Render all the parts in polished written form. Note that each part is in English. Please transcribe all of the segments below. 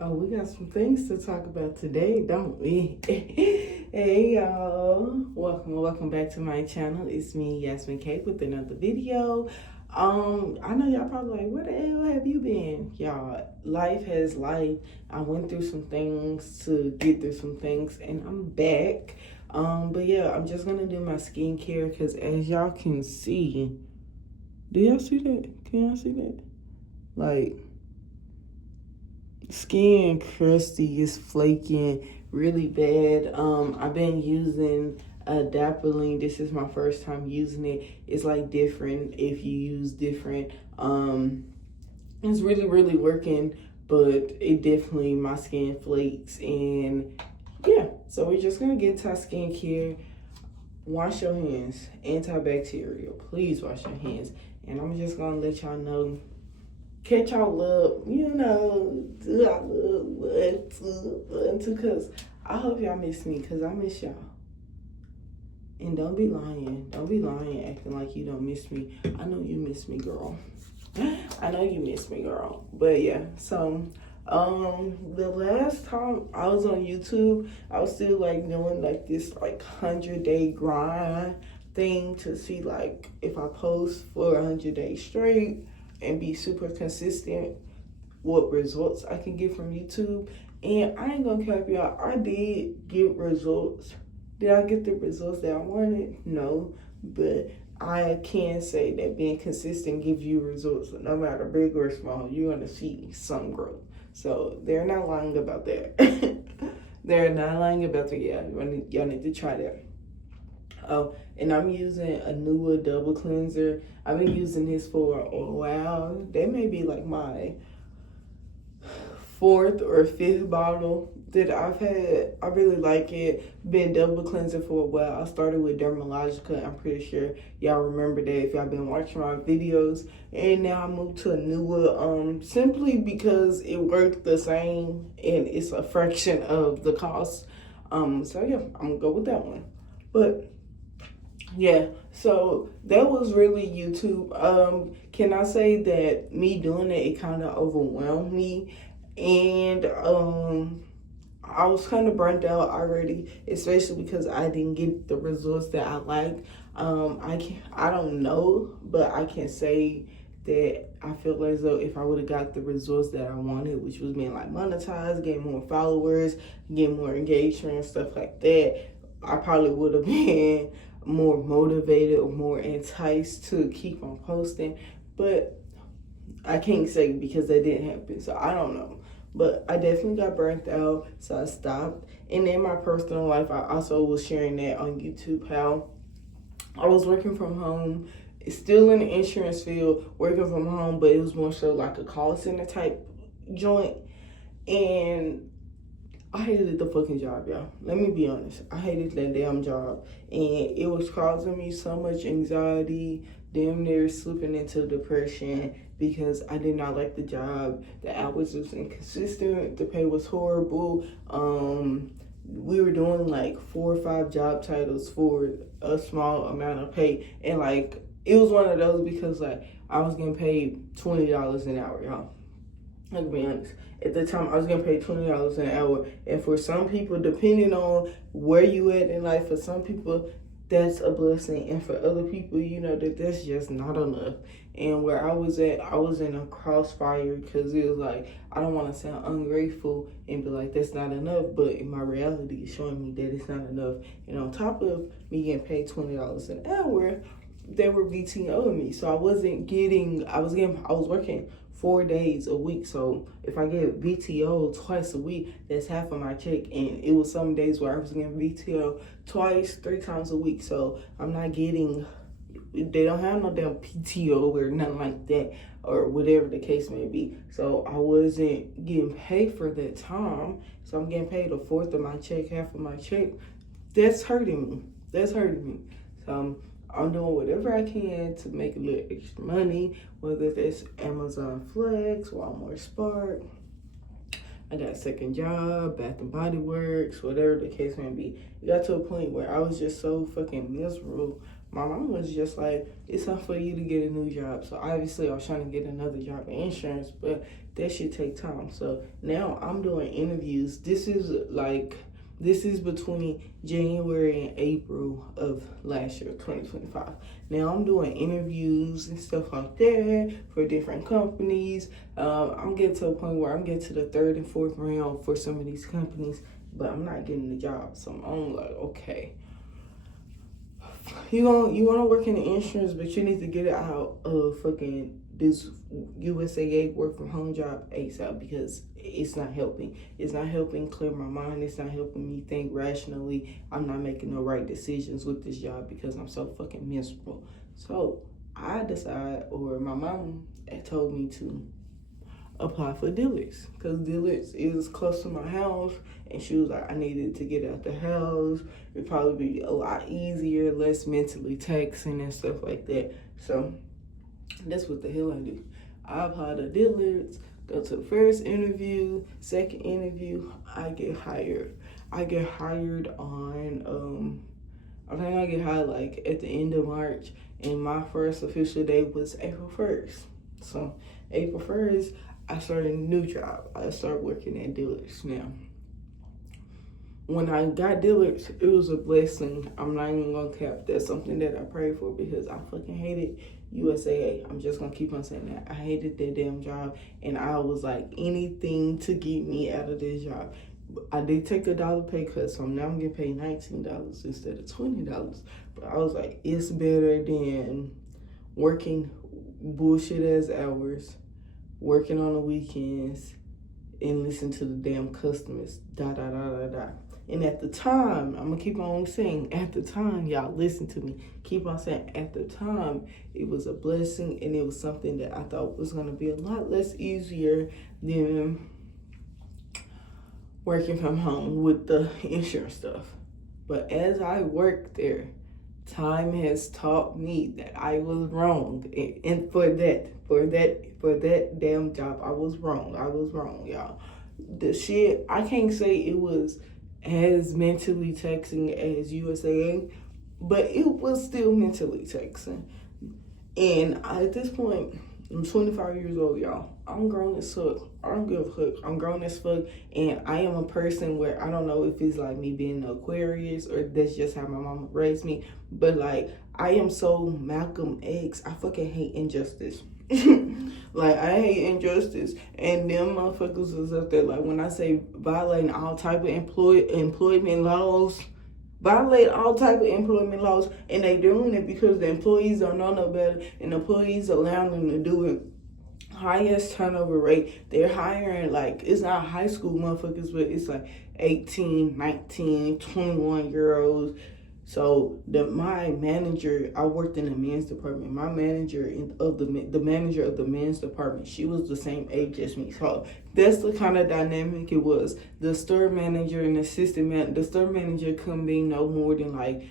Oh, we got some things to talk about today, don't we? Hey, y'all. Welcome back to my channel. It's me, Yasmin Cake, with another video. I know y'all probably like, where the hell have you been? Y'all, life has life. I went through some things to get through some things, and I'm back. But yeah, I'm just gonna do my skincare because as y'all can see, do y'all see that? Can y'all see that? Like, skin crusty is flaking really bad. I've been using Adapalene. This is my first time using it. It's like different if you use different. It's really working, but it definitely, my skin flakes. And yeah, so we're just gonna get to our skincare. Wash your hands, antibacterial. Please wash your hands. And I'm just gonna let y'all know, catch y'all up, do I look one, two, cause I hope y'all miss me, cause I miss y'all. And don't be lying. Don't be lying acting like you don't miss me. I know you miss me, girl. I know you miss me, girl. But yeah, so the last time I was on YouTube, I was still like doing like this like 100-day grind thing to see like if I post for 100 days straight and be super consistent, what results I can get from YouTube. And I ain't gonna cap y'all, I did get results. Did I get the results that I wanted? No, but I can say that being consistent gives you results. No matter big or small, you're gonna see some growth. So they're not lying about that. They're not lying about that. Yeah, y'all need to try that. Oh, and I'm using a Nua double cleanser. I've been using this for a while. That may be like my fourth or fifth bottle that I've had. I really like it. Been double cleansing for a while. I started with Dermalogica. I'm pretty sure y'all remember that if y'all been watching my videos. And now I moved to a newer, simply because it worked the same and it's a fraction of the cost. So yeah, I'm gonna go with that one. But yeah, so that was really YouTube. Can I say that me doing it kind of overwhelmed me, and I was kind of burnt out already, especially because I didn't get the results that I like. I don't know, but I can say that I feel as though if I would have got the results that I wanted, which was being like monetized, getting more followers, getting more engagement and stuff like that, I probably would have been more motivated or more enticed to keep on posting. But I can't say because that didn't happen, so I don't know. But I definitely got burnt out, so I stopped. And in my personal life, I also was sharing that on YouTube how I was working from home, still in the insurance field, working from home, but it was more so like a call center type joint. And I hated the fucking job, y'all. Let me be honest. I hated that damn job. And it was causing me so much anxiety, damn near slipping into depression because I did not like the job. The hours was inconsistent. The pay was horrible. We were doing like 4 or 5 job titles for a small amount of pay. And like, it was one of those because like I was getting paid $20 an hour, y'all. I'll be honest. At the time, I was getting paid $20 an hour, and for some people, depending on where you at in life, for some people, that's a blessing, and for other people, that's just not enough. And where I was at, I was in a crossfire because it was like I don't want to sound ungrateful and be like that's not enough, but in my reality, it's showing me that it's not enough. And on top of me getting paid $20 an hour, they were VTOing me, so I wasn't getting. I was working 4 days a week. So if I get VTO twice a week, that's half of my check. And it was some days where I was getting VTO twice, 3 times a week. So I'm not getting, they don't have no damn PTO or nothing like that, or whatever the case may be. So I wasn't getting paid for that time. So I'm getting paid a fourth of my check, half of my check. That's hurting me. That's hurting me. So I'm doing whatever I can to make a little extra money, whether that's Amazon Flex, Walmart Spark. I got a second job, Bath and Body Works, whatever the case may be. It got to a point where I was just so fucking miserable. my mom was just like, it's time for you to get a new job. So obviously I was trying to get another job in insurance, but that should take time. So now I'm doing interviews. This is between January and April of last year, 2025. Now I'm doing interviews and stuff like that for different companies. I'm getting to a point where I'm getting to the third and fourth round for some of these companies, but I'm not getting the job. So I'm like, okay, you want to work in the insurance, but you need to get it out of fucking this USAA work from home job ASAP, because it's not helping. It's not helping clear my mind. It's not helping me think rationally. I'm not making the right decisions with this job because I'm so fucking miserable. So I decided, or my mom had told me to apply for Dillard's, because Dillard's is close to my house, and she was like, I needed to get out the house. It'd probably be a lot easier, less mentally taxing and stuff like that. So that's what the hell I do. I apply to Dillard's, go to the first interview, second interview, I get hired. I get hired on, I think I get hired like at the end of March, and my first official day was April 1st. So April 1st, I started a new job. I started working at Dillard's. Now, when I got Dillard's, it was a blessing. I'm not even gonna cap. That's something that I prayed for, because I fucking hated USAA. I'm just gonna keep on saying that. I hated that damn job, and I was like, anything to get me out of this job. I did take a $1 pay cut, so now I'm getting paid $19 instead of $20. But I was like, it's better than working bullshit ass hours, working on the weekends, and listen to the damn customers, And at the time, I'm gonna keep on saying, at the time, y'all listen to me, keep on saying, at the time, it was a blessing, and it was something that I thought was gonna be a lot less easier than working from home with the insurance stuff. But as I worked there, time has taught me that I was wrong, and for that damn job, I was wrong, y'all. The shit, I can't say it was as mentally taxing as USAA, but it was still mentally taxing. And at this point, I'm 25 years old, y'all. I'm grown as fuck. I don't give a fuck. I'm grown as fuck, and I am a person where I don't know if it's like me being an Aquarius or that's just how my mama raised me, but like, I am so Malcolm X. I fucking hate injustice. Like, I hate injustice, and them motherfuckers is up there. Like, when I say violating all type of employment laws, and they doing it because the employees don't know no better, and the employees allowing them to do it. Highest turnover rate. They're hiring, like, it's not high school motherfuckers, but it's like 18, 19, 21-year-olds. So my manager, I worked in the men's department. My manager the manager of the men's department, she was the same age as me. So that's the kind of dynamic it was. The store manager and the store manager couldn't be no more than like,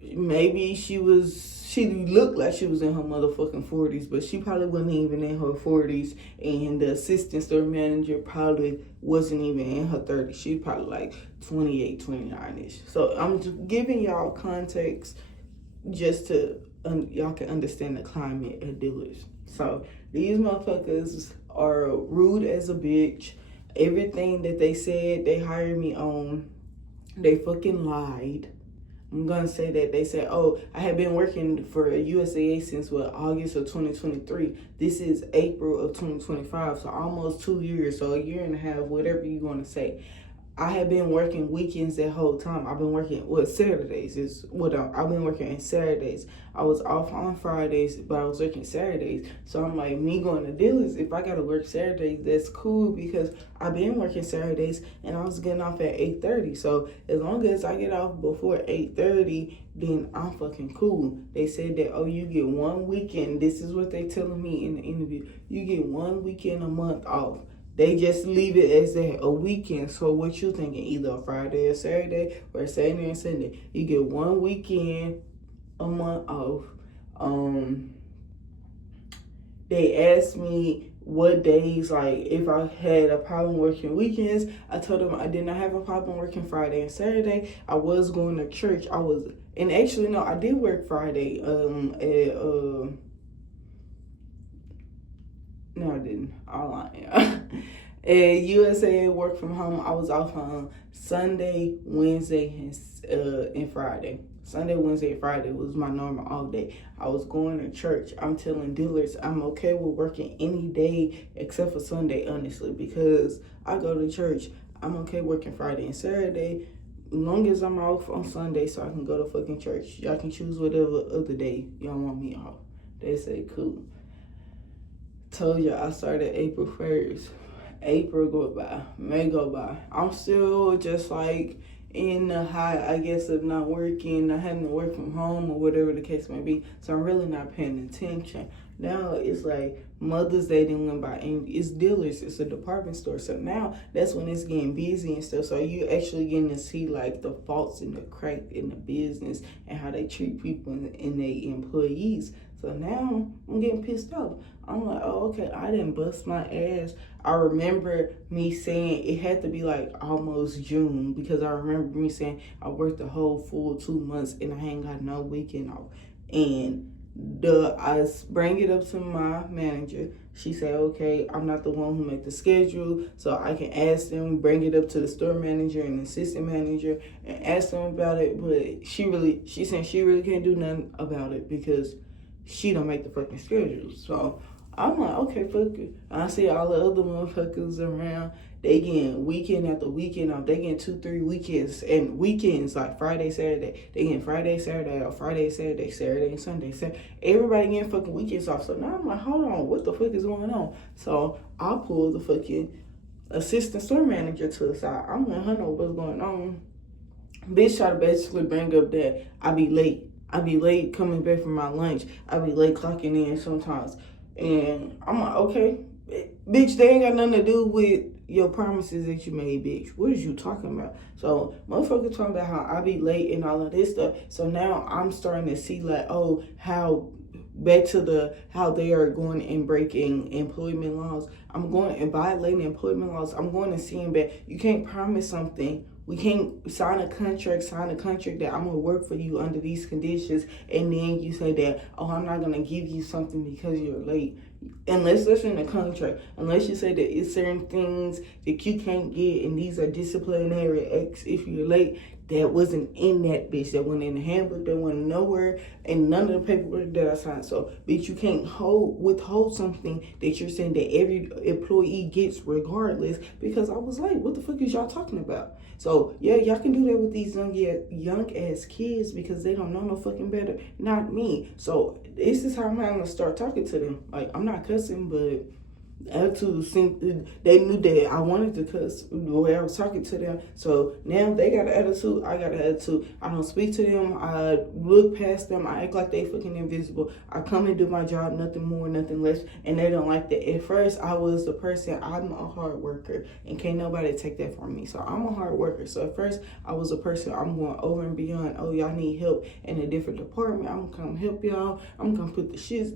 maybe she looked like she was in her motherfucking 40s, but she probably wasn't even in her 40s. And the assistant store manager probably wasn't even in her 30s. She probably like 28, 29-ish. So I'm just giving y'all context just to y'all can understand the climate at Dillard's. So these motherfuckers are rude as a bitch. Everything that they said they hired me on, they fucking lied. I'm gonna say that. They said, oh, I have been working for USAA since August of 2023. This is April of 2025, so almost 2 years, so a year and a half, whatever you want to say. I have been working weekends that whole time. I've been working, Saturdays is what I've been working on Saturdays. I was off on Fridays, but I was working Saturdays. So I'm like, me going to Dillard's, if I got to work Saturdays, that's cool, because I've been working Saturdays and I was getting off at 8:30. So as long as I get off before 8:30, then I'm fucking cool. They said that, oh, you get one weekend. This is what they telling me in the interview. You get one weekend a month off. They just leave it as a weekend. So what you thinking? Either a Friday or Saturday, or a Saturday and Sunday. You get one weekend a month off. they asked me what days, like if I had a problem working weekends. I told them I did not have a problem working Friday and Saturday. I was going to church. And actually no, I did work Friday. No, I didn't. I'll lie. At USA work from home, I was off on Sunday, Wednesday, and Friday. Sunday, Wednesday, and Friday was my normal off day. I was going to church. I'm telling dealers I'm okay with working any day except for Sunday, honestly, because I go to church. I'm okay working Friday and Saturday, as long as I'm off on Sunday so I can go to fucking church. Y'all can choose whatever other day y'all want me off. They say, cool. Told you I started April 1st. April go by, May go by. I'm still just like in the high, I guess, of not working, not having to work from home or whatever the case may be. So I'm really not paying attention. Now it's like Mother's Day didn't went by, and it's dealers, it's a department store. So now that's when it's getting busy and stuff. So you actually getting to see like the faults and the crack in the business and how they treat people and their employees. So now I'm getting pissed off. I'm like, oh, okay, I didn't bust my ass. I remember me saying it had to be like almost June, because I remember me saying I worked the whole full 2 months and I ain't got no weekend off. And I bring it up to my manager. She said, okay, I'm not the one who make the schedule, so I can ask them, bring it up to the store manager and assistant manager and ask them about it. But she said she really can't do nothing about it because she don't make the fucking schedule. So I'm like, okay, fuck it. I see all the other motherfuckers around. They getting weekend after weekend off. They getting 2-3 weekends, and weekends like Friday, Saturday. They getting Friday, Saturday, or Friday, Saturday, Saturday, and Sunday. Everybody getting fucking weekends off. So now I'm like, hold on, what the fuck is going on? So I pull the fucking assistant store manager to the side. I'm letting her know what's going on. Bitch try to basically bring up that I be late coming back from my lunch. I be late clocking in sometimes. And I'm like, okay, bitch, they ain't got nothing to do with your promises that you made, bitch. What is you talking about? So motherfuckers talking about how I be late and all of this stuff. So now I'm starting to see like, oh, how back to how they are going and breaking employment laws. I'm going and violating employment laws. I'm going and seeing that you can't promise something. We can't sign a contract that I'm going to work for you under these conditions, and then you say that, oh, I'm not going to give you something because you're late. Unless that's in the contract. Unless you say that it's certain things that you can't get, and these are disciplinary acts if you're late. That wasn't in that bitch. That wasn't in the handbook. That wasn't nowhere, and none of the paperwork that I signed. So, bitch, you can't withhold something that you're saying that every employee gets regardless because I was late. What the fuck is y'all talking about? So, yeah, y'all can do that with these young ass kids because they don't know no fucking better. Not me. So, this is how I'm going to start talking to them. Like, I'm not cussing, but attitude, they knew that I wanted to cuss the way I was talking to them. So now they got an attitude, I got an attitude. I don't speak to them, I look past them, I act like they fucking invisible. I come and do my job, nothing more, nothing less, and they don't like that. At first I was the person, I'm a hard worker, and can't nobody take that from me. So I'm a hard worker. So at first I was a person, I'm going over and beyond. Oh, y'all need help in a different department, I'm gonna come help y'all. I'm gonna put the shit,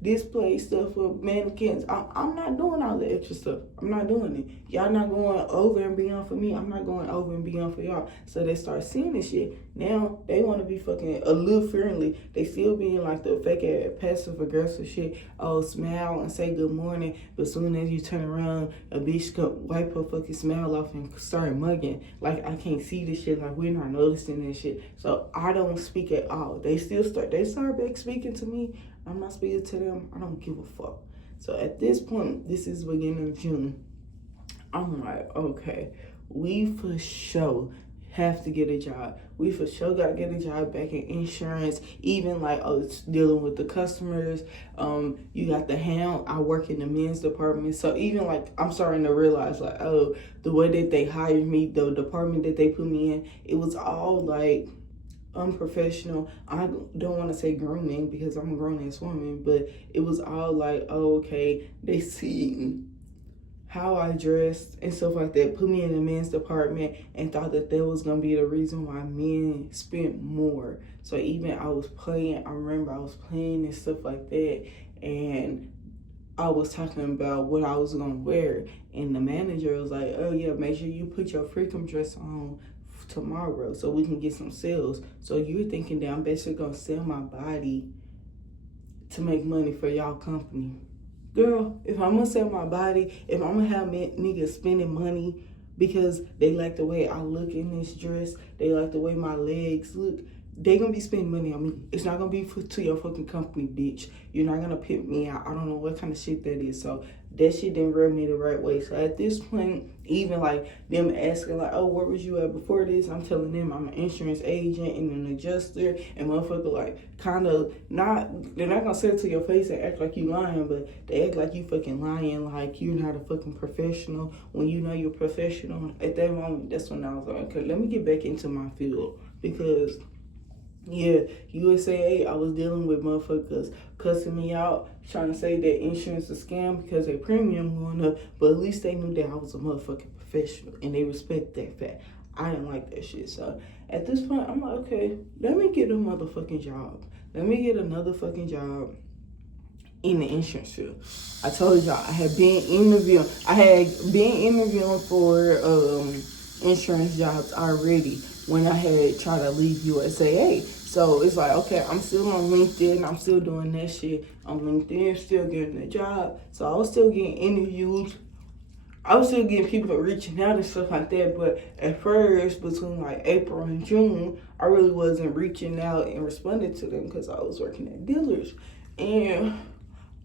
display stuff up, mannequins. I'm not doing all the extra stuff. I'm not doing it. Y'all not going over and beyond for me. I'm not going over and beyond for y'all. So they start seeing this shit. Now they want to be fucking a little friendly. They still being like the fake ass passive aggressive shit. Oh, smile and say good morning. But soon as you turn around, a bitch could wipe her fucking smile off and start mugging. Like I can't see this shit. Like we're not noticing this shit. So I don't speak at all. They start back speaking to me. I'm not speaking to them. I don't give a fuck. So at this point, this is beginning of June. I'm like, okay, we for sure have to get a job. We for sure got to get a job back in insurance. Even like, oh, it's dealing with the customers. You got the hound. I work in the men's department. So even like, I'm starting to realize like, oh, the way that they hired me, the department that they put me in, it was all like unprofessional. I don't want to say grooming because I'm a grown-ass woman, but it was all like, oh, okay, they see how I dressed and stuff like that, put me in the men's department and thought that was going to be the reason why men spent more. So even I remember I was playing and stuff like that, and I was talking about what I was gonna wear, and the manager was like, "Oh yeah, make sure you put your freakum dress on tomorrow so we can get some sales." So you're thinking that I'm basically gonna sell my body to make money for y'all company? Girl, if I'm gonna sell my body, if I'm gonna have niggas spending money because they like the way I look in this dress, they like the way my legs look, they gonna be spending money on me. It's not gonna be to your fucking company, bitch. You're not gonna pimp me out. I don't know what kind of shit that is. So that shit didn't rub me the right way. So at this point, even like them asking like, "Oh, where was you at before this?" I'm telling them I'm an insurance agent and an adjuster, and motherfucker like kind of not, they're not gonna say it to your face and act like you lying, but they act like you fucking lying, like you're not a fucking professional when you know you're professional. At that moment, that's when I was like, okay, let me get back into my field. Because yeah, USAA, I was dealing with motherfuckers cussing me out, trying to say that insurance is a scam because their premium going up, but at least they knew that I was a motherfucking professional and they respect that fact. I didn't like that shit. So at this point, I'm like, okay, let me get a motherfucking job. Let me get another fucking job in the insurance field. I told y'all I had been interviewing. For insurance jobs already when I had tried to leave USAA. So it's like, okay, I'm still on LinkedIn. I'm still doing that shit on LinkedIn, still getting a job. So I was still getting interviews. I was still getting people reaching out and stuff like that. But at first, between like April and June, I really wasn't reaching out and responding to them because I was working at dealers. And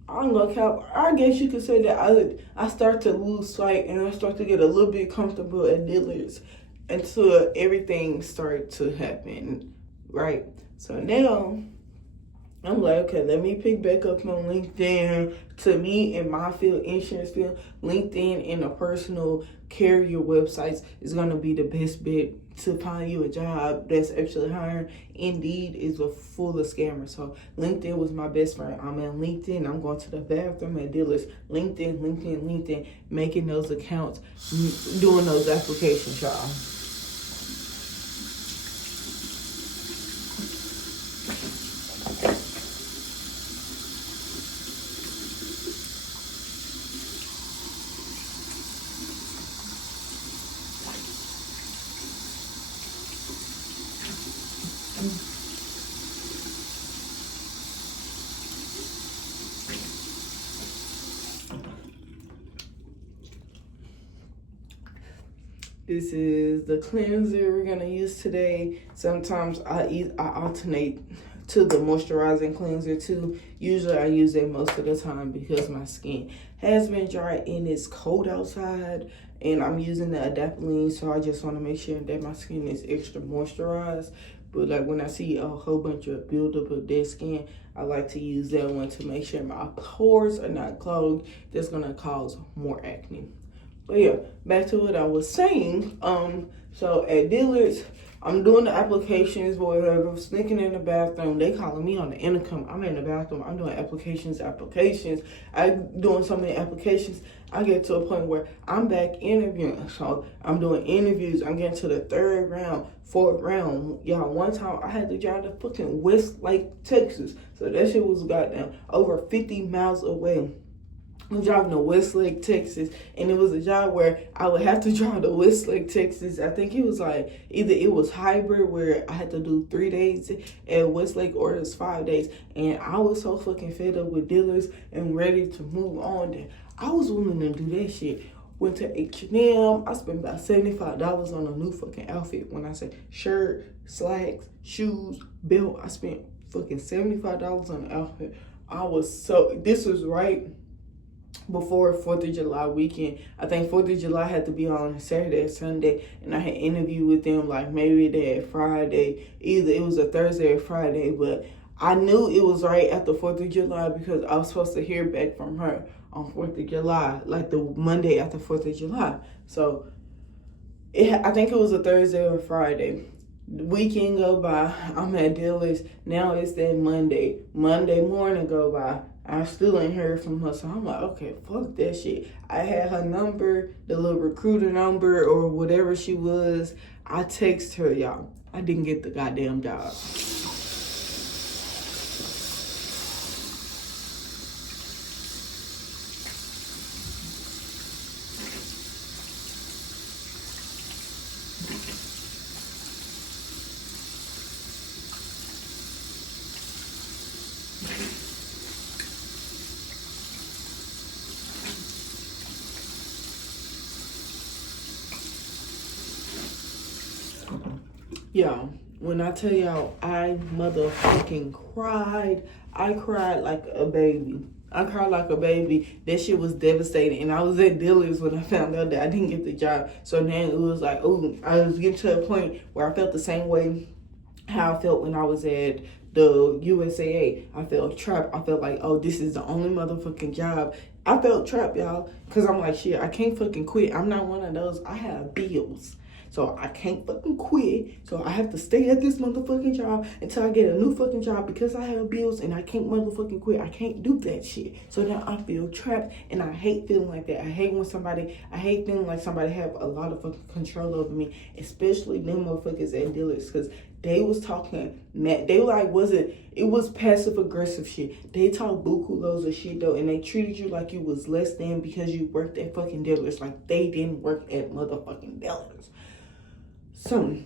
I guess you could say that I start to lose sight and I start to get a little bit comfortable at dealers until everything started to happen, right? So now I'm like, okay, let me pick back up on LinkedIn. To me, in my field, insurance field, LinkedIn and the personal carrier websites is going to be the best bet to find you a job that's actually hiring. Indeed is full of scammers. So LinkedIn was my best friend. I'm at LinkedIn. I'm going to the bathroom at dealers. LinkedIn, making those accounts, doing those applications, y'all. This is the cleanser we're gonna use today. Sometimes I alternate to the moisturizing cleanser too. Usually I use it most of the time because my skin has been dry and it's cold outside, and I'm using the adapalene, so I just want to make sure that my skin is extra moisturized. But like when I see a whole bunch of buildup of dead skin, I like to use that one to make sure my pores are not clogged. That's gonna cause more acne. But yeah, back to what I was saying. So at dealers, I'm doing the applications, whatever, sneaking in the bathroom. They calling me on the intercom. I'm in the bathroom. I'm doing applications. I'm doing so many applications. I get to a point where I'm back interviewing. So I'm doing interviews. I'm getting to the 3rd round, 4th round. Y'all, one time I had to drive to fucking Westlake, Texas. So that shit was goddamn over 50 miles away. I'm driving to Westlake, Texas, and it was a job where I would have to drive to Westlake, Texas. I think it was like either it was hybrid where I had to do 3 days at Westlake or it was 5 days. And I was so fucking fed up with dealers and ready to move on that I was willing to do that shit. Went to H&M. I spent about $75 on a new fucking outfit. When I say shirt, slacks, shoes, belt, I spent fucking $75 on an outfit. This was right before 4th of July weekend. I think 4th of July had to be on Saturday or Sunday, and I had interviewed with them like maybe that Friday. Either it was a Thursday or Friday, but I knew it was right after 4th of July because I was supposed to hear back from her on 4th of July, like the Monday after 4th of July. So I think it was a Thursday or Friday. The weekend go by, I'm at dealers. Now it's that Monday morning go by. I still ain't heard from her, so I'm like, okay, fuck that shit. I had her number, the little recruiter number or whatever she was. I text her, y'all. I didn't get the goddamn job. Y'all, when I tell y'all I motherfucking cried, I cried like a baby. I cried like a baby. That shit was devastating. And I was at Dillard's when I found out that I didn't get the job. So then it was like, oh, I was getting to a point where I felt the same way how I felt when I was at the USAA. I felt trapped. I felt like, oh, this is the only motherfucking job. I felt trapped, y'all. Because I'm like, shit, I can't fucking quit. I'm not one of those. I have bills. So I can't fucking quit. So I have to stay at this motherfucking job until I get a new fucking job because I have bills and I can't motherfucking quit. I can't do that shit. So now I feel trapped and I hate feeling like that. I hate feeling like somebody have a lot of fucking control over me, especially them motherfuckers at Dillard's, because they was talking mad. They like it was passive aggressive shit. They talk buku loads of shit though, and they treated you like you was less than because you worked at fucking Dillard's. Like they didn't work at motherfucking Dillard's. So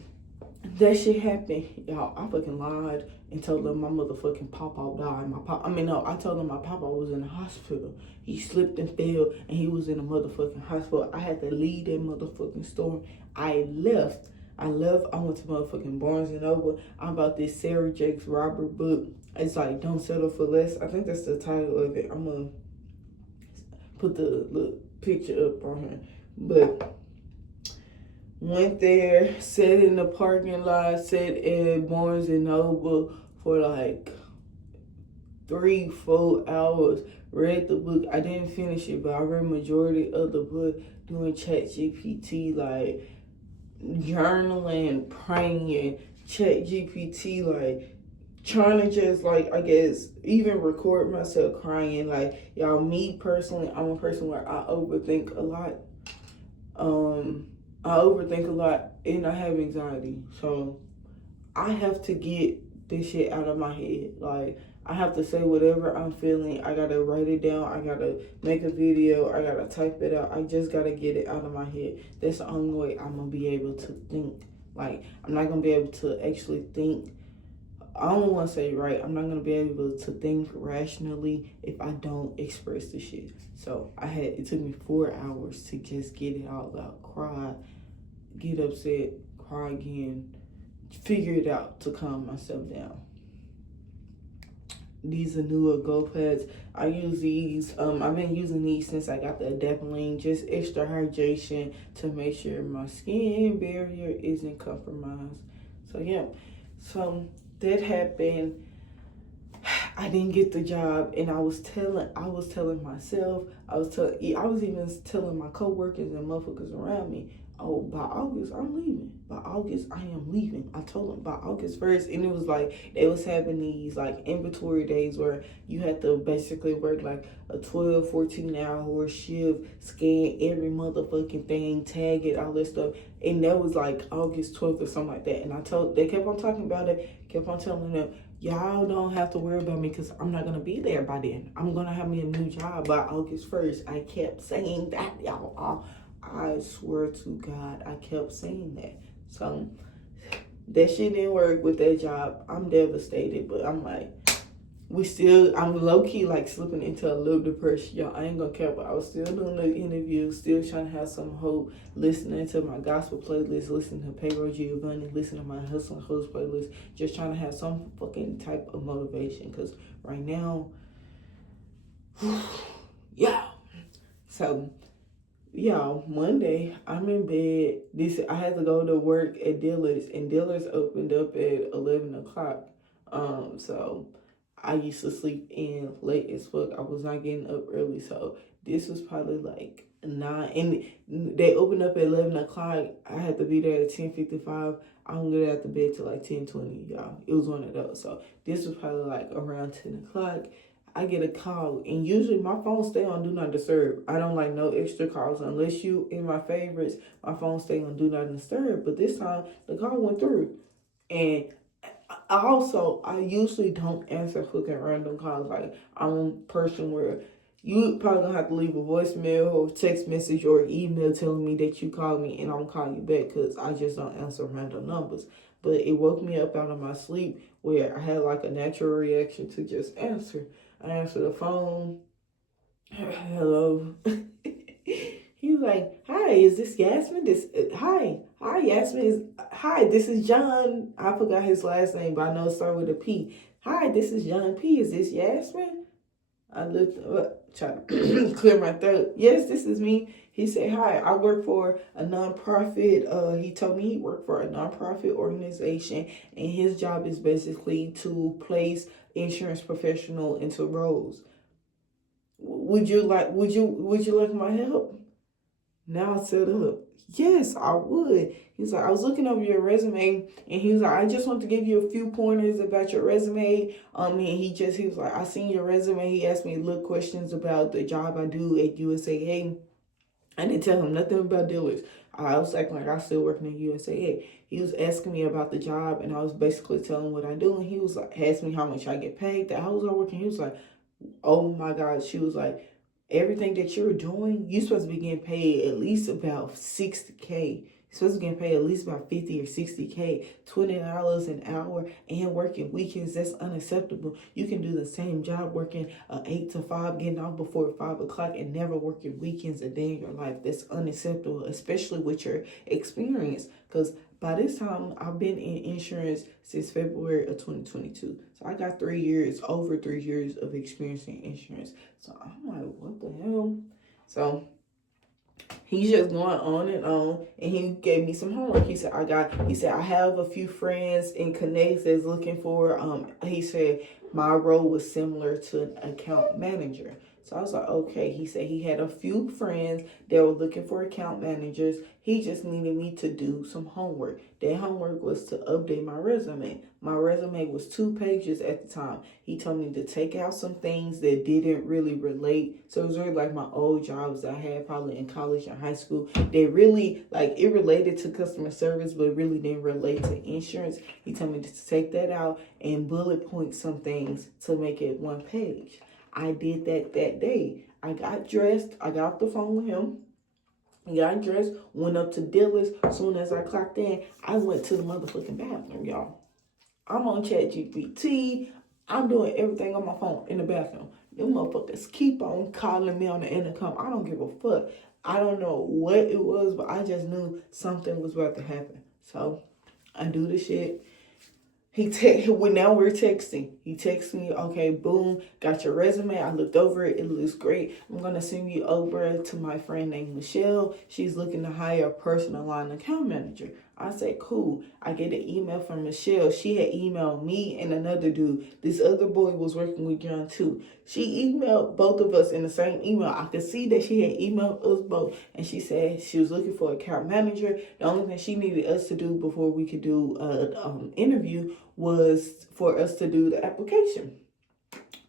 that shit happened, y'all. I fucking lied and told them my motherfucking papa died. I told them my papa was in the hospital. He slipped and fell and he was in the motherfucking hospital. I had to leave that motherfucking store. I left. I went to motherfucking Barnes and Noble. I bought this Sarah Jakes Roberts book. It's like Don't Settle for Less. I think that's the title of it. I'm gonna put the picture up on here. But went there, sat in the parking lot, sat at Barnes and Noble for like 3-4 hours. Read the book. I didn't finish it, but I read majority of the book doing ChatGPT, like journaling, praying, ChatGPT, like trying to just like, I guess, even record myself crying. Like, y'all, me personally, I'm a person where I overthink a lot. And I have anxiety. So I have to get this shit out of my head. Like, I have to say whatever I'm feeling. I gotta write it down. I gotta make a video. I gotta type it out. I just gotta get it out of my head. That's the only way I'm gonna be able to think. Like, I'm not gonna be able to actually think. I don't want to say right. I'm not going to be able to think rationally if I don't express the shit. So it took me 4 hours to just get it all out. Cry, get upset, cry again, figure it out to calm myself down. These are newer Go pads. I use these. I've been using these since I got the Adapalene, just extra hydration to make sure my skin barrier isn't compromised. So yeah. So that happened. I didn't get the job, and I was telling myself, I was even telling my coworkers and motherfuckers around me, oh, by August, I'm leaving. By August, I am leaving. I told them by August 1st, and it was like, they was having these like inventory days where you had to basically work like a 12, 14-hour shift, scan every motherfucking thing, tag it, all this stuff. And that was like August 12th or something like that. And they kept on talking about it, kept on telling them, y'all don't have to worry about me because I'm not going to be there by then. I'm going to have me a new job by August 1st. I kept saying that, y'all. I swear to God, I kept saying that. So that shit didn't work with that job. I'm devastated, but I'm like, I'm low-key like slipping into a little depression. Y'all, I ain't gonna care, but I was still doing the interview, still trying to have some hope, listening to my gospel playlist, listening to Pedro Giovanni, listening to my Hustle and Host playlist, just trying to have some fucking type of motivation, because right now, yeah. So, y'all, Monday, I'm in bed. I had to go to work at Dillard's, and Dillard's opened up at 11 o'clock. So I used to sleep in late as fuck. I was not getting up early, so this was probably like 9. And they opened up at 11 o'clock. I had to be there at 10:55. I'm gonna have to bed till like 10:20, y'all. It was one of those. So this was probably like around 10 o'clock. I get a call, and usually my phone stay on Do Not Disturb. I don't like no extra calls unless you in my favorites. My phone stay on Do Not Disturb. But this time the call went through, and I usually don't answer fucking random calls. Like, I'm a person where you probably gonna have to leave a voicemail or text message or email telling me that you called me, and I'm gonna call you back because I just don't answer random numbers. But it woke me up out of my sleep where I had like a natural reaction to just answer. I answered the phone. Hello. He was like, "Hi, is this Yasmin? Hi, Yasmin. hi, this is John. I forgot his last name, but I know it started with a P. Hi, this is John P. Is this Yasmin? I looked up, trying to clear my throat. Yes, this is me. He said, hi, I work for a nonprofit. He told me he worked for a nonprofit organization, and his job is basically to place insurance professional into roles. Would you like my help? Now set up. Yes, I would. He's like, I was looking over your resume, and he was like, I just want to give you a few pointers about your resume. And he was like, I seen your resume. He asked me little questions about the job I do at USAA. I didn't tell him nothing about dealers. I was acting like I still working at USAA. He was asking me about the job, and I was basically telling him what I do. And he was like, asked me how much I get paid. That how was I working? He was like, oh my God. She was like, everything that you're doing, you're supposed to be getting paid at least about 60K. You're supposed to be getting paid at least about 50 or 60K, $20 an hour, and working weekends. That's unacceptable. You can do the same job working 8 to 5, getting off before 5 o'clock, and never working weekends a day in your life. That's unacceptable, especially with your experience. Because by this time, I've been in insurance since February of 2022. So I got over 3 years of experience in insurance. So I'm like, what the hell? So he's just going on, and he gave me some homework. He said, I have a few friends in Connects that's looking for, he said, my role was similar to an account manager. So I was like, okay. He said he had a few friends that were looking for account managers. He just needed me to do some homework. That homework was to update my resume. My resume was 2 pages at the time. He told me to take out some things that didn't really relate. So it was really like my old jobs that I had probably in college and high school. They really, like, it related to customer service, but it really didn't relate to insurance. He told me to take that out and bullet point some things to make it 1 page. I did that day. I got dressed. I got off the phone with him. Got dressed, went up to Dillard's. As soon as I clocked in, I went to the motherfucking bathroom, y'all. I'm on ChatGPT. I'm doing everything on my phone in the bathroom. Them motherfuckers keep on calling me on the intercom. I don't give a fuck. I don't know what it was, but I just knew something was about to happen. So I do the shit. Now we're texting. He texts me, okay, boom, got your resume. I looked over it. It looks great. I'm going to send you over to my friend named Michelle. She's looking to hire a personal line account manager. I said, cool. I get an email from Michelle. She had emailed me and another dude. This other boy was working with John too. She emailed both of us in the same email. I could see that she had emailed us both. And she said she was looking for an account manager. The only thing she needed us to do before we could do an interview was for us to do the application.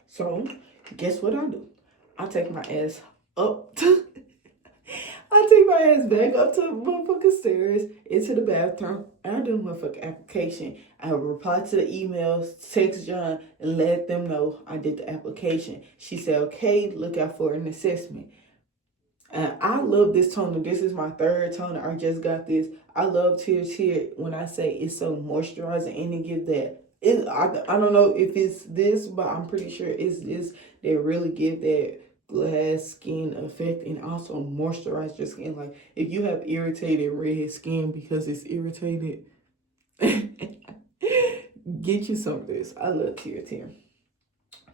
So guess what I do? I take my ass up to... I take my ass back up to the motherfucking stairs, into the bathroom, and I do the motherfucking application. I reply to the emails, text John, and let them know I did the application. She said, okay, look out for an assessment. And I love this toner. This is my 3rd toner. I just got this. I love Tear when I say it's so moisturizing, and it give that. I don't know if it's this, but I'm pretty sure it's this that really give that glass skin effect and also moisturize your skin. Like if you have irritated redhead skin because it's irritated, get you some of this. I love Tear.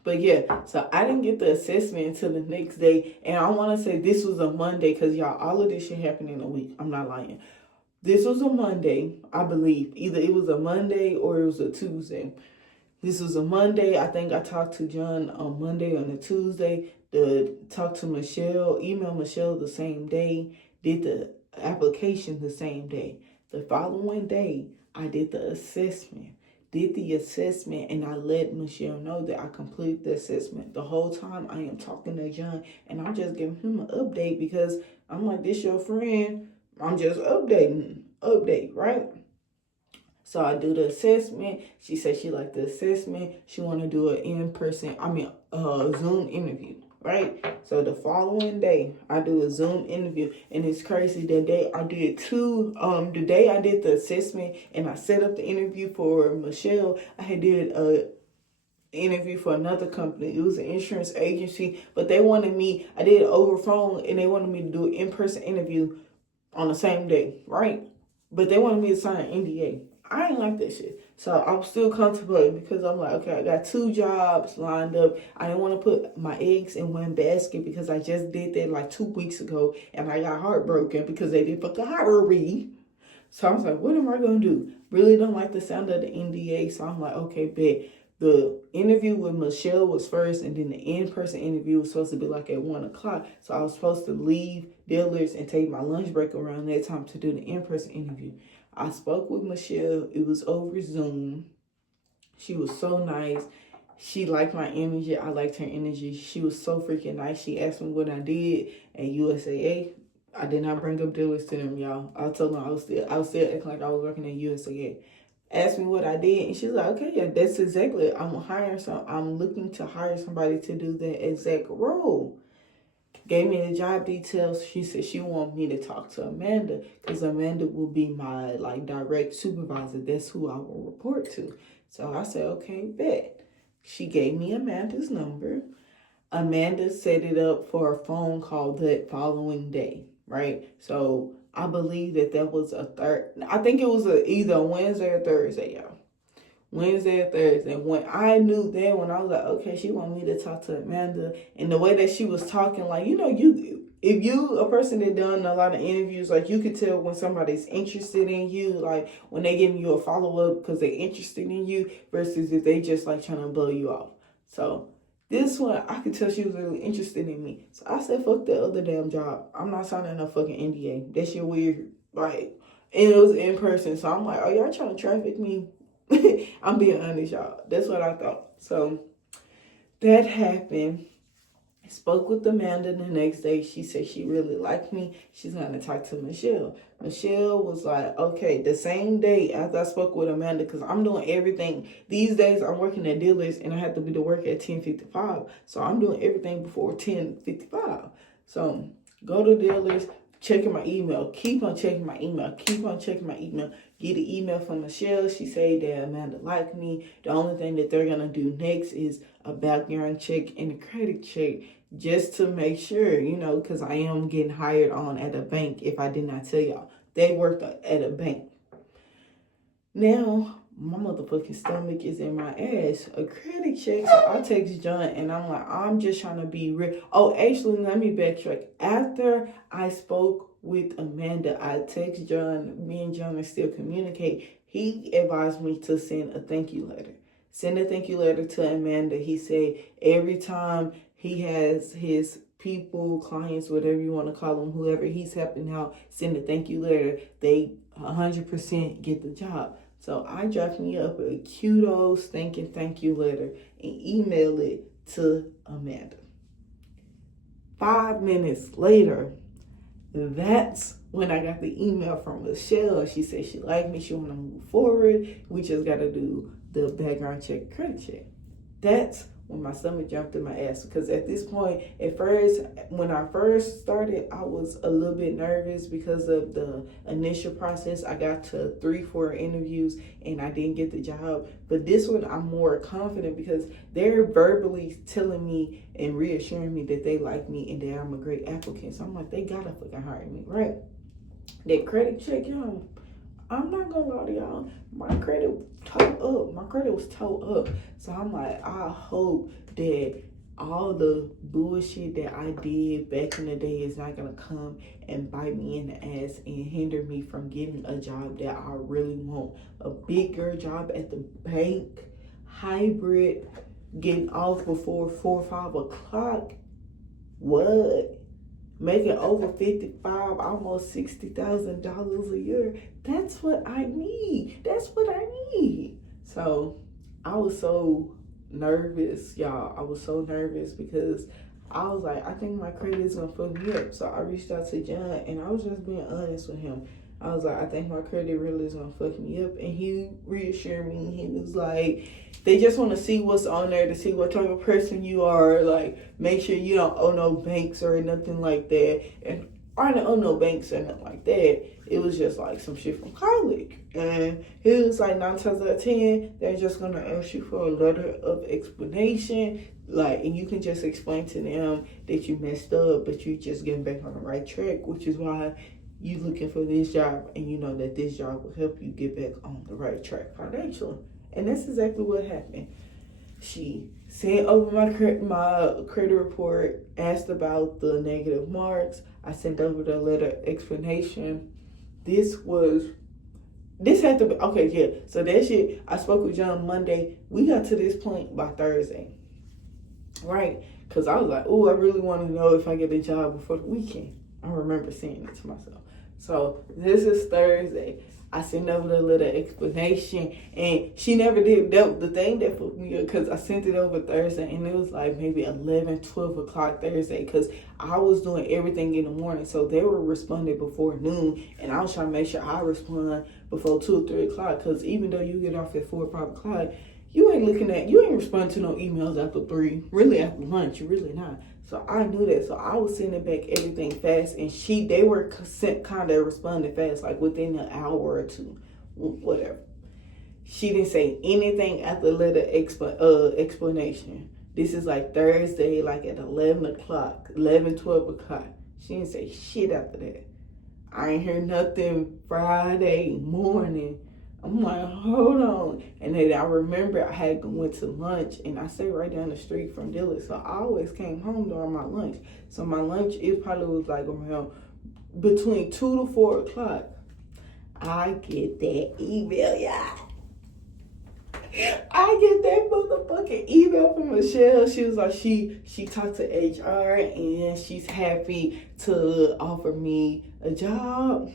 But yeah, so I didn't get the assessment until the next day. And I want to say this was a Monday because y'all, all of this shit happened in a week. I'm not lying. This was a Monday, I believe. Either it was a Monday or it was a Tuesday. This was a Monday. I think I talked to John on Monday. On a Tuesday, talk to Michelle, email Michelle the same day, did the application the same day. The following day, I did the assessment. And I let Michelle know that I completed the assessment. The whole time I am talking to John, and I'm just giving him an update because I'm like, this your friend. I'm just update, right? So I do the assessment. She said she liked the assessment. She want to do a Zoom interview, right? So the following day, I do a Zoom interview, and it's crazy. The day I did the day I did the assessment and I set up the interview for Michelle, I had did a interview for another company. It was an insurance agency, but they wanted me. I did it over phone, and they wanted me to do an in-person interview on the same day, right? but they wanted me to sign an NDA. I ain't like that shit. So I was still contemplating because I'm like, okay, I got 2 jobs lined up. I didn't want to put my eggs in one basket because I just did that like 2 weeks ago and I got heartbroken because they didn't fucking hire me. So I was like, what am I going to do? Really don't like the sound of the NDA. So I'm like, okay, bet. The interview with Michelle was first, and then the in-person interview was supposed to be like at 1 o'clock. So I was supposed to leave Dillard's and take my lunch break around that time to do the in-person interview. I spoke with Michelle. It was over Zoom. She was so nice. She liked my energy. I liked her energy. She was so freaking nice. She asked me what I did at USAA. I did not bring up Dillard's to them, y'all. I told them I was still acting like I was working at USAA. Asked me what I did, and she's like, okay, yeah, that's exactly it. I'm looking to hire somebody to do that exact role. Gave me the job details. She said she wanted me to talk to Amanda because Amanda will be my like direct supervisor. That's who I will report to. So I said, okay, bet. She gave me Amanda's number. Amanda set it up for a phone call that following day, right? So I believe that was I think it was either a Wednesday or Thursday, y'all. Wednesday or Thursday. When I knew that, when I was like, okay, she wanted me to talk to Amanda, and the way that she was talking, like, you know, if you a person that done a lot of interviews, like you could tell when somebody's interested in you, like when they give you a follow-up because they're interested in you versus if they just like trying to blow you off. So this one, I could tell she was really interested in me. So I said, fuck that other damn job. I'm not signing a fucking NDA. That shit weird. Like, and it was in person. So I'm like, oh, y'all trying to traffic me? I'm being honest, y'all. That's what I thought. So that happened. I spoke with Amanda the next day. She said she really liked me. She's going to talk to Michelle. Michelle was like, okay, the same day after I spoke with Amanda, because I'm doing everything. These days I'm working at Dillard's and I have to be to work at 10:55. So I'm doing everything before 10:55. So go to Dillard's, checking my email. Keep on checking my email. Keep on checking my email. Get an email from Michelle. She said that Amanda liked me. The only thing that they're going to do next is a background check and a credit check just to make sure, you know, because I am getting hired on at a bank. If I did not tell y'all, they worked at a bank. Now, my motherfucking stomach is in my ass. A credit check. So I text John and I'm like, I'm just trying to be real. Oh, actually, let me backtrack. After I spoke with Amanda, I text John. Me and John still communicate. He advised me to send a thank you letter. Send a thank you letter to Amanda. He said every time he has his people, clients, whatever you want to call them, whoever he's helping out, send a thank you letter. They 100% get the job. So I draft me up a kudos thank you letter and email it to Amanda. 5 minutes later, that's when I got the email from Michelle. She said she liked me. She want to move forward. We just got to do the background check, credit check. That's when my stomach jumped in my ass, because at this point, at first, when I first started, I was a little bit nervous because of the initial process. I got to 3-4 interviews and I didn't get the job. But this one, I'm more confident because they're verbally telling me and reassuring me that they like me and that I'm a great applicant. So I'm like, they gotta fucking hire me, right? That credit check, y'all, I'm not gonna lie to y'all, my credit towed up. My credit was towed up. So I'm like, I hope that all the bullshit that I did back in the day is not gonna come and bite me in the ass and hinder me from getting a job that I really want. A bigger job at the bank, hybrid, getting off before 4 or 5 o'clock. What? Making over 55, almost $60,000 a year. That's what I need. That's what I need. So I was so nervous, y'all. I was so nervous because I was like, I think my credit is gonna fuck me up. So I reached out to John and I was just being honest with him. I was like, I think my credit really is gonna fuck me up. And he reassured me. He was like, they just want to see what's on there to see what type of person you are. Like, make sure you don't owe no banks or nothing like that. And I didn't owe no banks or nothing like that. It was just like some shit from college. And he was like, 9 times out of 10, they're just gonna ask you for a letter of explanation. Like, and you can just explain to them that you messed up, but you just getting back on the right track, which is why you looking for this job and you know that this job will help you get back on the right track financially. And that's exactly what happened. She sent over my credit report, asked about the negative marks. I sent over the letter explanation. This had to be, okay, yeah. So that shit, I spoke with John Monday. We got to this point by Thursday, right? Because I was like, oh, I really want to know if I get a job before the weekend. I remember saying it to myself. So this is Thursday. I sent over the little explanation, and she never did. That the thing that fucked me up, because I sent it over Thursday, and it was like maybe 11, 12 o'clock Thursday, because I was doing everything in the morning. So they were responding before noon, and I was trying to make sure I respond before 2 or 3 o'clock, because even though you get off at 4 or 5 o'clock, you ain't responding to no emails after 3, really after lunch, you're really not. So I knew that. So I was sending back everything fast, and they were kind of responding fast, like within an hour or two, whatever. She didn't say anything after the letter explanation. This is like Thursday, like at 11 o'clock, 11, 12 o'clock. She didn't say shit after that. I ain't hear nothing Friday morning. I'm like, hold on. And then I remember I had went to lunch, and I stayed right down the street from Dillard's. So I always came home during my lunch. So my lunch, it probably was like around between 2 to 4 o'clock. I get that email, yeah. I get that motherfucking email from Michelle. She was like, she talked to HR, and she's happy to offer me a job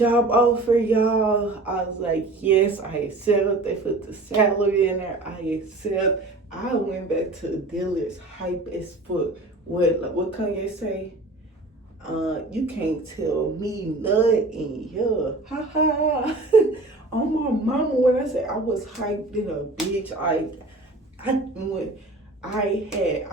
offer, y'all. I was like, yes, I accept. They put the salary in there. I accept. I went back to Dillard's hype as fuck. What Kanye say? You can't tell me nothing. Yeah, ha ha. On my mama, when I said I was hyped in a bitch, I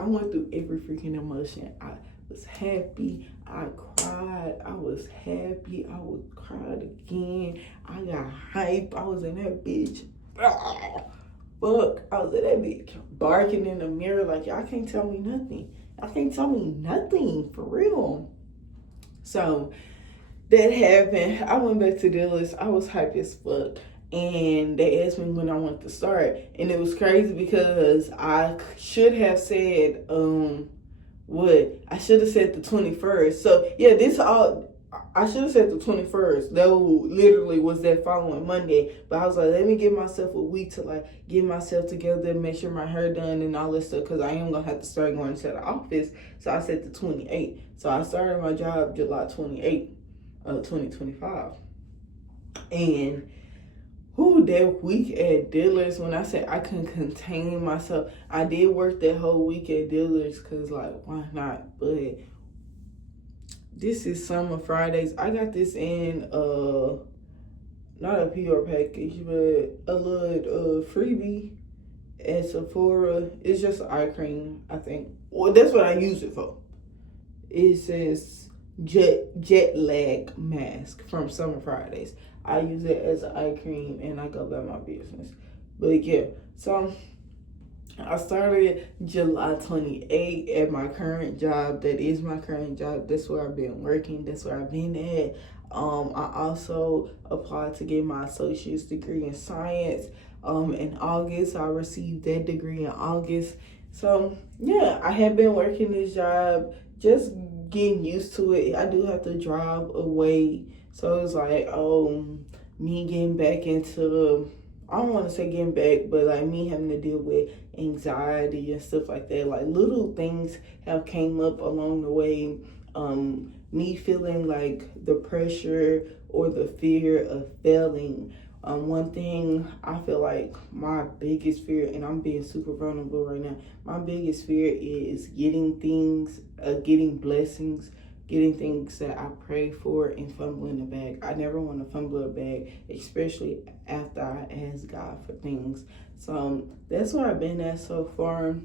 went through every freaking emotion. I was happy. I cried. I was happy. I was cried again. I got hype. I was in that bitch. Fuck. I was in that bitch barking in the mirror like, y'all can't tell me nothing. Y'all can't tell me nothing for real. So that happened. I went back to Dillard's. I was hype as fuck. And they asked me when I wanted to start. And it was crazy because I should have said, I should have said the 21st. So yeah, I should have said the 21st. That literally was that following Monday. But I was like, let me give myself a week to like get myself together, make sure my hair done and all this stuff, because I am gonna have to start going to the office. So I said the 28th. So I started my job July 28th, 2025. And that week at Dillard's, when I said I couldn't contain myself, I did work that whole week at Dillard's because, like, why not? But this is Summer Fridays. I got this in, not a PR package, but a little freebie at Sephora. It's just an eye cream, I think. Well, that's what I use it for. It says jet lag mask from Summer Fridays. I use it as an eye cream, and I go about my business. But yeah, so I started July 28th at my current job. That is my current job. That's where I've been working. That's where I've been at. I also applied to get my associate's degree in science. In August, I received that degree in August. So yeah, I have been working this job, just getting used to it. I do have to drive away. So it's like, me getting back into, I don't want to say getting back, but like me having to deal with anxiety and stuff like that. Like little things have came up along the way. Me feeling like the pressure or the fear of failing. One thing I feel like my biggest fear, and I'm being super vulnerable right now, my biggest fear is getting things, getting blessings, getting things that I pray for, and fumbling the bag. I never want to fumble a bag, especially after I ask God for things. So that's where I've been at so far.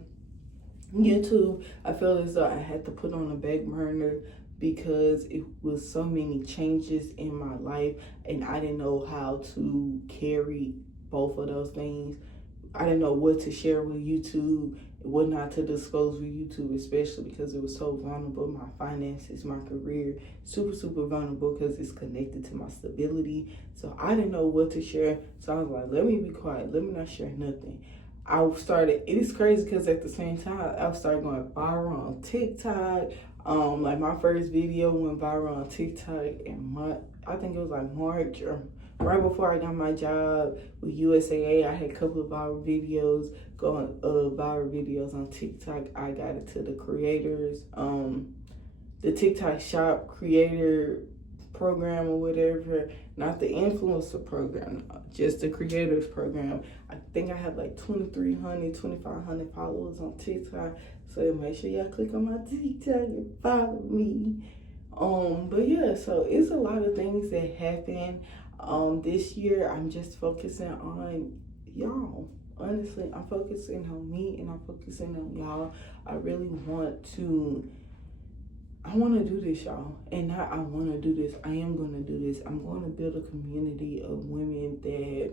YouTube, I feel as though I had to put on a back burner because it was so many changes in my life, and I didn't know how to carry both of those things. I didn't know what to share with YouTube what not to disclose with YouTube, especially because it was so vulnerable. My finances, my career, super vulnerable because it's connected to my stability. So I didn't know what to share. So I was like, let me be quiet. Let me not share nothing. It is crazy because at the same time, I started going viral on TikTok. Like my first video went viral on TikTok in I think it was like March or right before I got my job with USAA. I had a couple of viral videos on TikTok. I got it to the creators, the TikTok shop creator program or whatever, not the influencer program, just the creators program. I think I have like 2,300, 2,500 followers on TikTok. So make sure y'all click on my TikTok and follow me. But yeah, so it's a lot of things that happen. This year I'm just focusing on y'all. Honestly, I'm focusing on me and I'm focusing on y'all. I want to do this, y'all. And not I want to do this, I am going to do this. I'm going to build a community of women that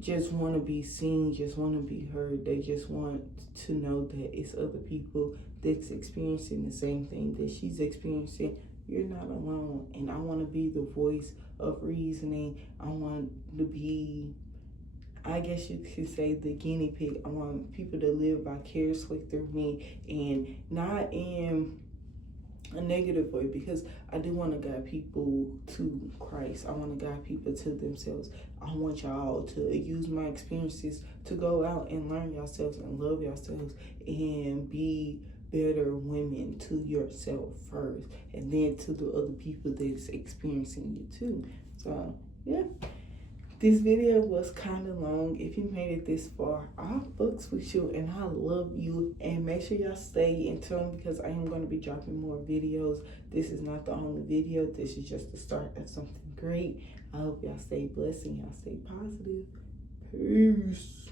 just want to be seen, just want to be heard. They just want to know that it's other people that's experiencing the same thing that she's experiencing. You're not alone. And I want to be the voice of reasoning. I want to be, I guess you could say, the guinea pig. I want people to live vicariously through me, and not in a negative way, because I do want to guide people to Christ. I want to guide people to themselves. I want y'all to use my experiences to go out and learn yourselves and love yourselves and be better women to yourself first, and then to the other people that's experiencing you too. So yeah, this video was kind of long. If you made it this far, I fucks with you and I love you. And make sure y'all stay in tune, because I am going to be dropping more videos. This is not the only video. This is just the start of something great. I hope y'all stay blessed and y'all stay positive. Peace.